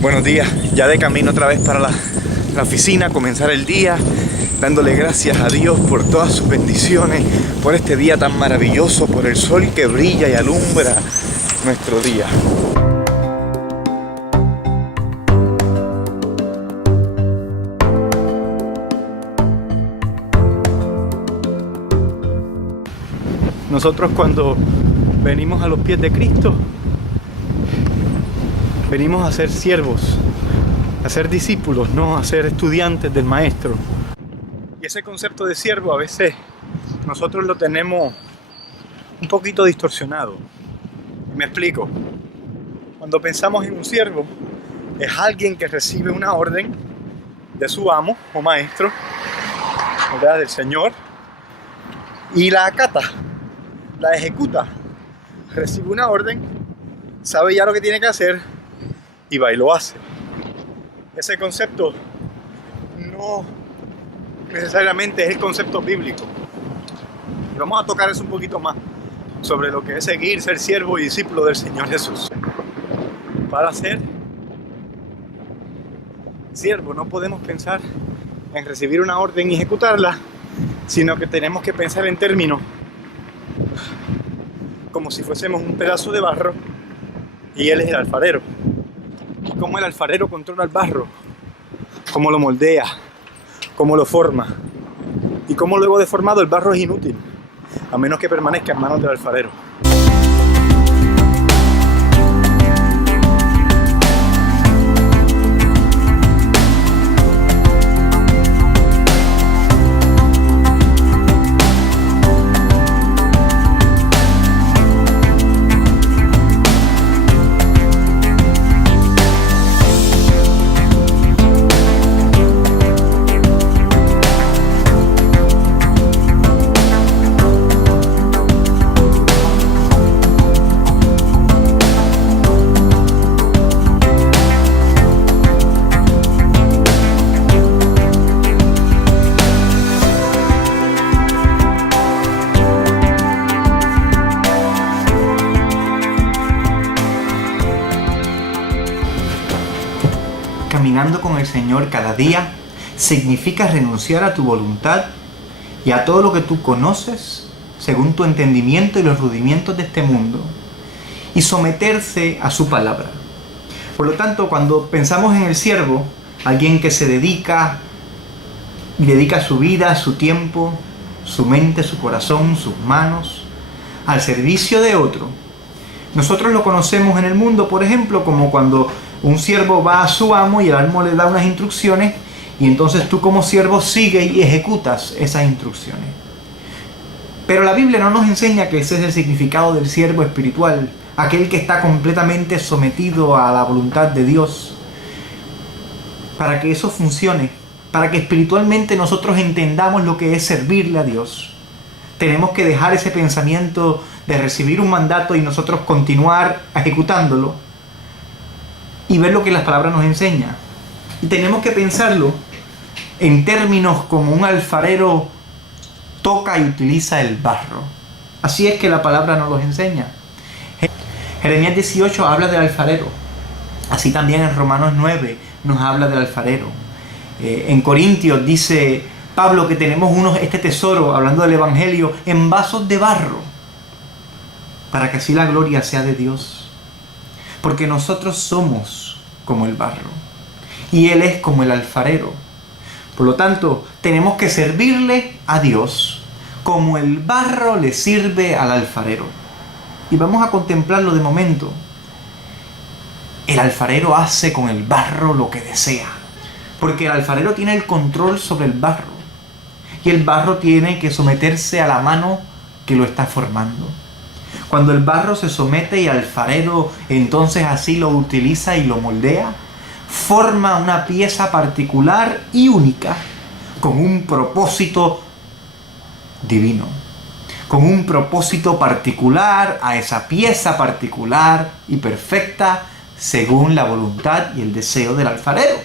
Buenos días, ya de camino otra vez para la oficina, comenzar el día, dándole gracias a Dios por todas sus bendiciones, por este día tan maravilloso, por el sol que brilla y alumbra nuestro día. Nosotros cuando venimos a los pies de Cristo, venimos a ser siervos, a ser discípulos, no a ser estudiantes del Maestro. Y ese concepto de siervo a veces nosotros lo tenemos un poquito distorsionado. Me explico. Cuando pensamos en un siervo, es alguien que recibe una orden de su amo o maestro, ¿verdad? Del Señor, y la acata, la ejecuta. Recibe una orden, sabe ya lo que tiene que hacer y va y lo hace. Ese concepto no necesariamente es el concepto bíblico. Y vamos a tocar eso un poquito más, sobre lo que es seguir, ser siervo y discípulo del Señor Jesús. Para ser siervo no podemos pensar en recibir una orden y ejecutarla, sino que tenemos que pensar en términos como si fuésemos un pedazo de barro y Él es el alfarero. Y cómo el alfarero controla el barro, cómo lo moldea, cómo lo forma, y cómo luego de formado el barro es inútil, a menos que permanezca en manos del alfarero. Caminando con el Señor cada día significa renunciar a tu voluntad y a todo lo que tú conoces según tu entendimiento y los rudimentos de este mundo y someterse a su palabra. Por lo tanto, cuando pensamos en el siervo, alguien que se dedica su vida, su tiempo, su mente, su corazón, sus manos al servicio de otro, nosotros lo conocemos en el mundo, por ejemplo, como cuando un siervo va a su amo y el amo le da unas instrucciones y entonces tú como siervo sigues y ejecutas esas instrucciones. Pero la Biblia no nos enseña que ese es el significado del siervo espiritual, aquel que está completamente sometido a la voluntad de Dios. Para que eso funcione, para que espiritualmente nosotros entendamos lo que es servirle a Dios, tenemos que dejar ese pensamiento de recibir un mandato y nosotros continuar ejecutándolo y ver lo que las palabras nos enseñan. Y tenemos que pensarlo en términos como un alfarero toca y utiliza el barro. Así es que la palabra nos los enseña. Jeremías 18 habla del alfarero. Así también en Romanos 9 nos habla del alfarero. En Corintios dice Pablo que tenemos este tesoro, hablando del Evangelio, en vasos de barro, para que así la gloria sea de Dios. Porque nosotros somos como el barro y Él es como el alfarero. Por lo tanto, tenemos que servirle a Dios como el barro le sirve al alfarero. Y vamos a contemplarlo de momento. El alfarero hace con el barro lo que desea, porque el alfarero tiene el control sobre el barro y el barro tiene que someterse a la mano que lo está formando. Cuando el barro se somete y el alfarero entonces así lo utiliza y lo moldea, forma una pieza particular y única con un propósito divino, con un propósito particular a esa pieza particular y perfecta según la voluntad y el deseo del alfarero.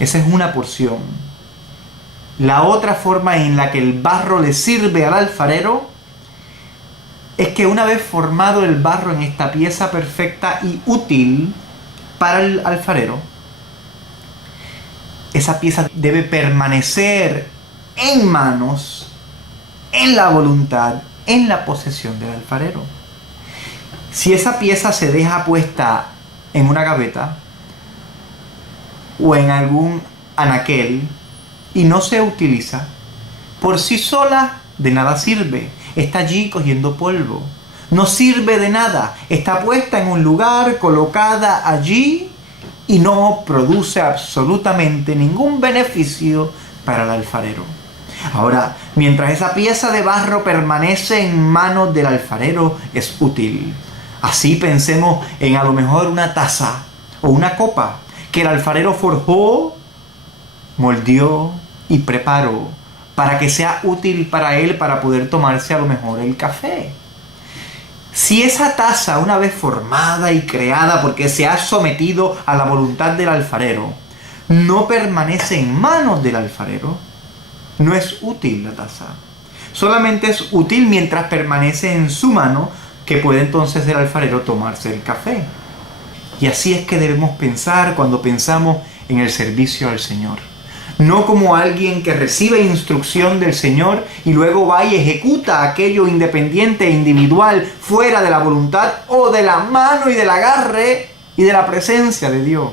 Esa es una porción. La otra forma en la que el barro le sirve al alfarero es que una vez formado el barro en esta pieza perfecta y útil para el alfarero, esa pieza debe permanecer en manos, en la voluntad, en la posesión del alfarero. Si esa pieza se deja puesta en una gaveta o en algún anaquel y no se utiliza, por sí sola de nada sirve. Está allí cogiendo polvo. No sirve de nada. Está puesta en un lugar, colocada allí y no produce absolutamente ningún beneficio para el alfarero. Ahora, mientras esa pieza de barro permanece en manos del alfarero, es útil. Así pensemos en a lo mejor una taza o una copa que el alfarero forjó, moldeó y preparó para que sea útil para él para poder tomarse a lo mejor el café. Si esa taza, una vez formada y creada porque se ha sometido a la voluntad del alfarero, no permanece en manos del alfarero, no es útil la taza. Solamente es útil mientras permanece en su mano, que puede entonces el alfarero tomarse el café. Y así es que debemos pensar cuando pensamos en el servicio al Señor. No como alguien que recibe instrucción del Señor y luego va y ejecuta aquello independiente e individual fuera de la voluntad o de la mano y del agarre y de la presencia de Dios.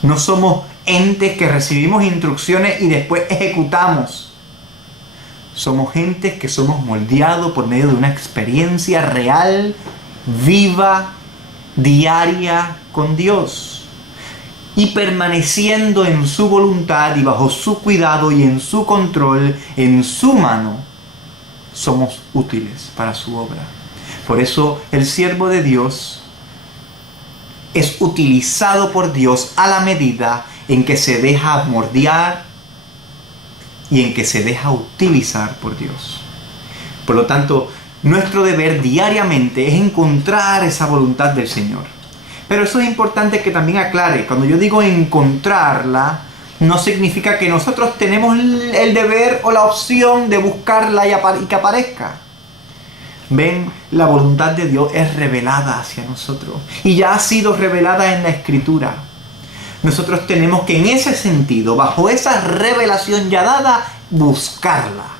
No somos entes que recibimos instrucciones y después ejecutamos. Somos gentes que somos moldeados por medio de una experiencia real, viva, diaria con Dios. Y permaneciendo en su voluntad y bajo su cuidado y en su control, en su mano, somos útiles para su obra. Por eso el siervo de Dios es utilizado por Dios a la medida en que se deja moldear y en que se deja utilizar por Dios. Por lo tanto, nuestro deber diariamente es encontrar esa voluntad del Señor. Pero eso es importante que también aclare. Cuando yo digo encontrarla, no significa que nosotros tenemos el deber o la opción de buscarla y que aparezca. Ven, la voluntad de Dios es revelada hacia nosotros y ya ha sido revelada en la Escritura. Nosotros tenemos que en ese sentido, bajo esa revelación ya dada, buscarla.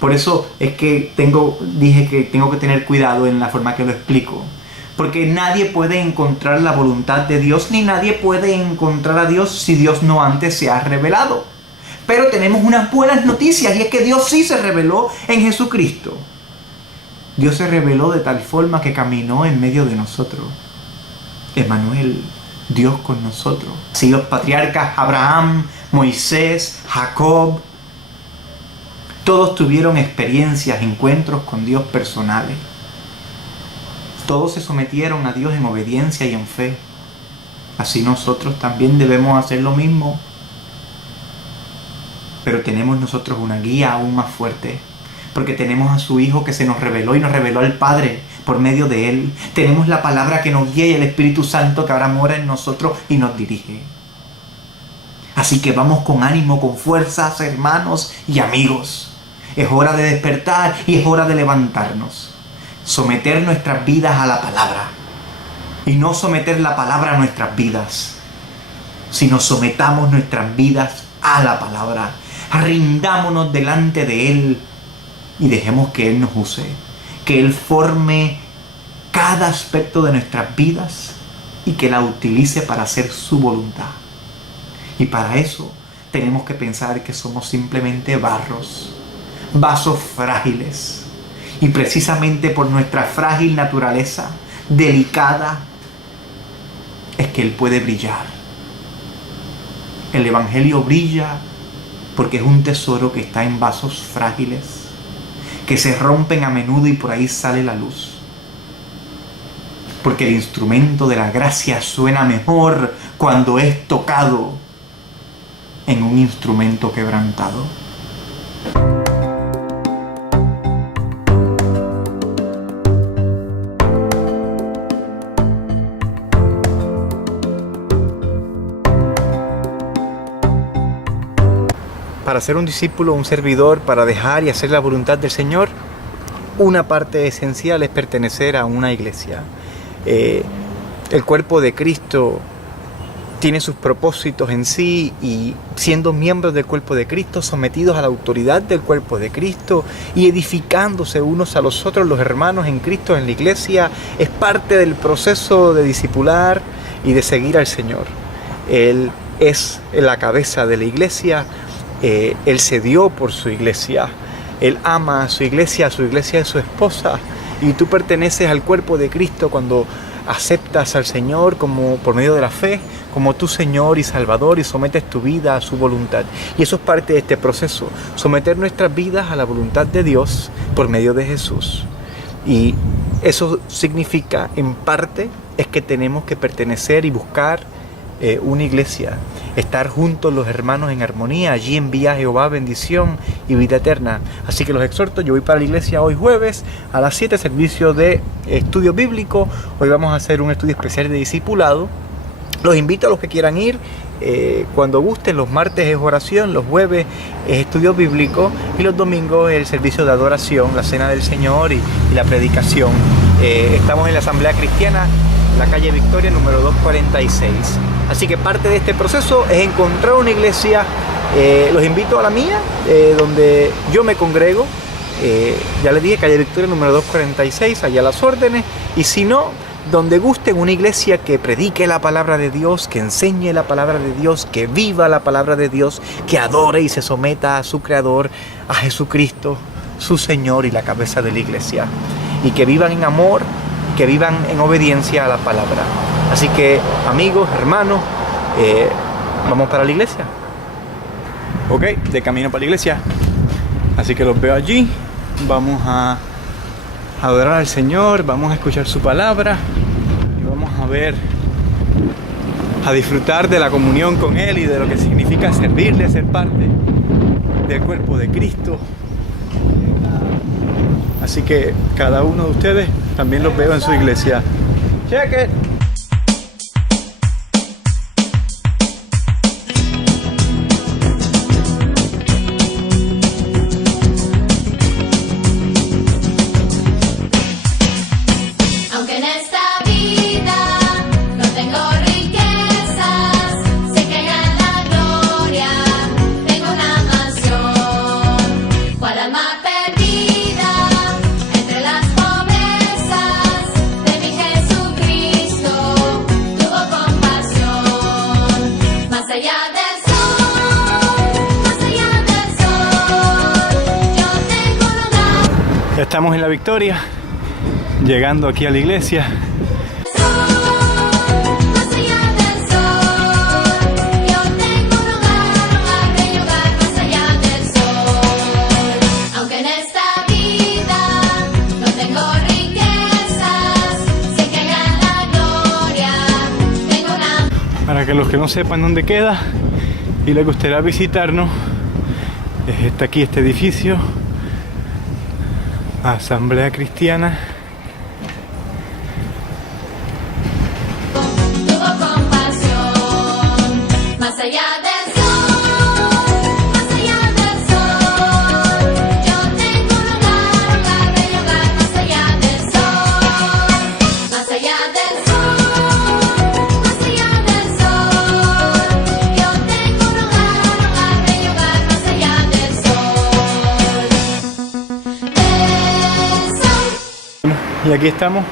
Por eso es que dije que tengo que tener cuidado en la forma que lo explico. Porque nadie puede encontrar la voluntad de Dios, ni nadie puede encontrar a Dios si Dios no antes se ha revelado. Pero tenemos unas buenas noticias, y es que Dios sí se reveló en Jesucristo. Dios se reveló de tal forma que caminó en medio de nosotros. Emmanuel, Dios con nosotros. Si los patriarcas Abraham, Moisés, Jacob, todos tuvieron experiencias, encuentros con Dios personales. Todos se sometieron a Dios en obediencia y en fe. Así nosotros también debemos hacer lo mismo. Pero tenemos nosotros una guía aún más fuerte. Porque tenemos a su Hijo que se nos reveló y nos reveló al Padre por medio de Él. Tenemos la palabra que nos guía y el Espíritu Santo que ahora mora en nosotros y nos dirige. Así que vamos con ánimo, con fuerzas, hermanos y amigos. Es hora de despertar y es hora de levantarnos. Someter nuestras vidas a la palabra y no someter la palabra a nuestras vidas, sino sometamos nuestras vidas a la palabra, rindámonos delante de Él y dejemos que Él nos use, que Él forme cada aspecto de nuestras vidas y que la utilice para hacer su voluntad. Y para eso tenemos que pensar que somos simplemente barros, vasos frágiles. Y precisamente por nuestra frágil naturaleza, delicada, es que Él puede brillar. El Evangelio brilla porque es un tesoro que está en vasos frágiles, que se rompen a menudo y por ahí sale la luz. Porque el instrumento de la gracia suena mejor cuando es tocado en un instrumento quebrantado. Para para ser un discípulo, un servidor, para dejar y hacer la voluntad del Señor, una parte esencial es pertenecer a una iglesia. El cuerpo de Cristo tiene sus propósitos en sí, y siendo miembros del cuerpo de Cristo, sometidos a la autoridad del cuerpo de Cristo y edificándose unos a los otros, los hermanos en Cristo en la iglesia, es parte del proceso de discipular y de seguir al Señor. Él es la cabeza de la iglesia, Él se dio por su iglesia, Él ama a su iglesia es su esposa, y tú perteneces al cuerpo de Cristo cuando aceptas al Señor como por medio de la fe, como tu Señor y Salvador, y sometes tu vida a su voluntad. Y eso es parte de este proceso, someter nuestras vidas a la voluntad de Dios por medio de Jesús. Y eso significa, en parte, es que tenemos que pertenecer y buscar una iglesia, estar juntos los hermanos en armonía. Allí envía Jehová bendición y vida eterna. Así que los exhorto. Yo voy para la iglesia hoy jueves a las 7, servicio de estudio bíblico. Hoy vamos a hacer un estudio especial de discipulado. Los invito a los que quieran ir cuando gusten. Los martes es oración, los jueves es estudio bíblico, y los domingos es el servicio de adoración, la cena del Señor y la predicación. Estamos en la Asamblea Cristiana, en la calle Victoria, número 246. Así que parte de este proceso es encontrar una iglesia. Los invito a la mía, donde yo me congrego. Ya les dije, calle Victoria, número 246, allá a las órdenes. Y si no, donde gusten, una iglesia que predique la palabra de Dios, que enseñe la palabra de Dios, que viva la palabra de Dios, que adore y se someta a su Creador, a Jesucristo, su Señor y la cabeza de la iglesia. Y que vivan en amor, que vivan en obediencia a la palabra. Así que, amigos, hermanos, vamos para la iglesia. Ok, de camino para la iglesia. Así que los veo allí. Vamos a adorar al Señor, vamos a escuchar su palabra y vamos a disfrutar de la comunión con Él y de lo que significa servirle, ser parte del cuerpo de Cristo. Así que cada uno de ustedes también los veo en su iglesia. Check it. Ya estamos en la Victoria, llegando aquí a la iglesia. Para que los que no sepan dónde queda y les gustaría visitarnos, está aquí este edificio, Asamblea Cristiana. Tuvo compasión, más allá del sol, más allá del sol. Yo tengo un hogar, bello hogar, más allá del sol, más allá del sol, más allá del sol. Yo tengo un hogar, bello hogar, más allá del sol. Y aquí estamos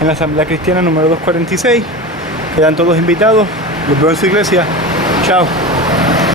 en la Asamblea Cristiana número 246. Quedan todos invitados. Los veo en su iglesia. Chao.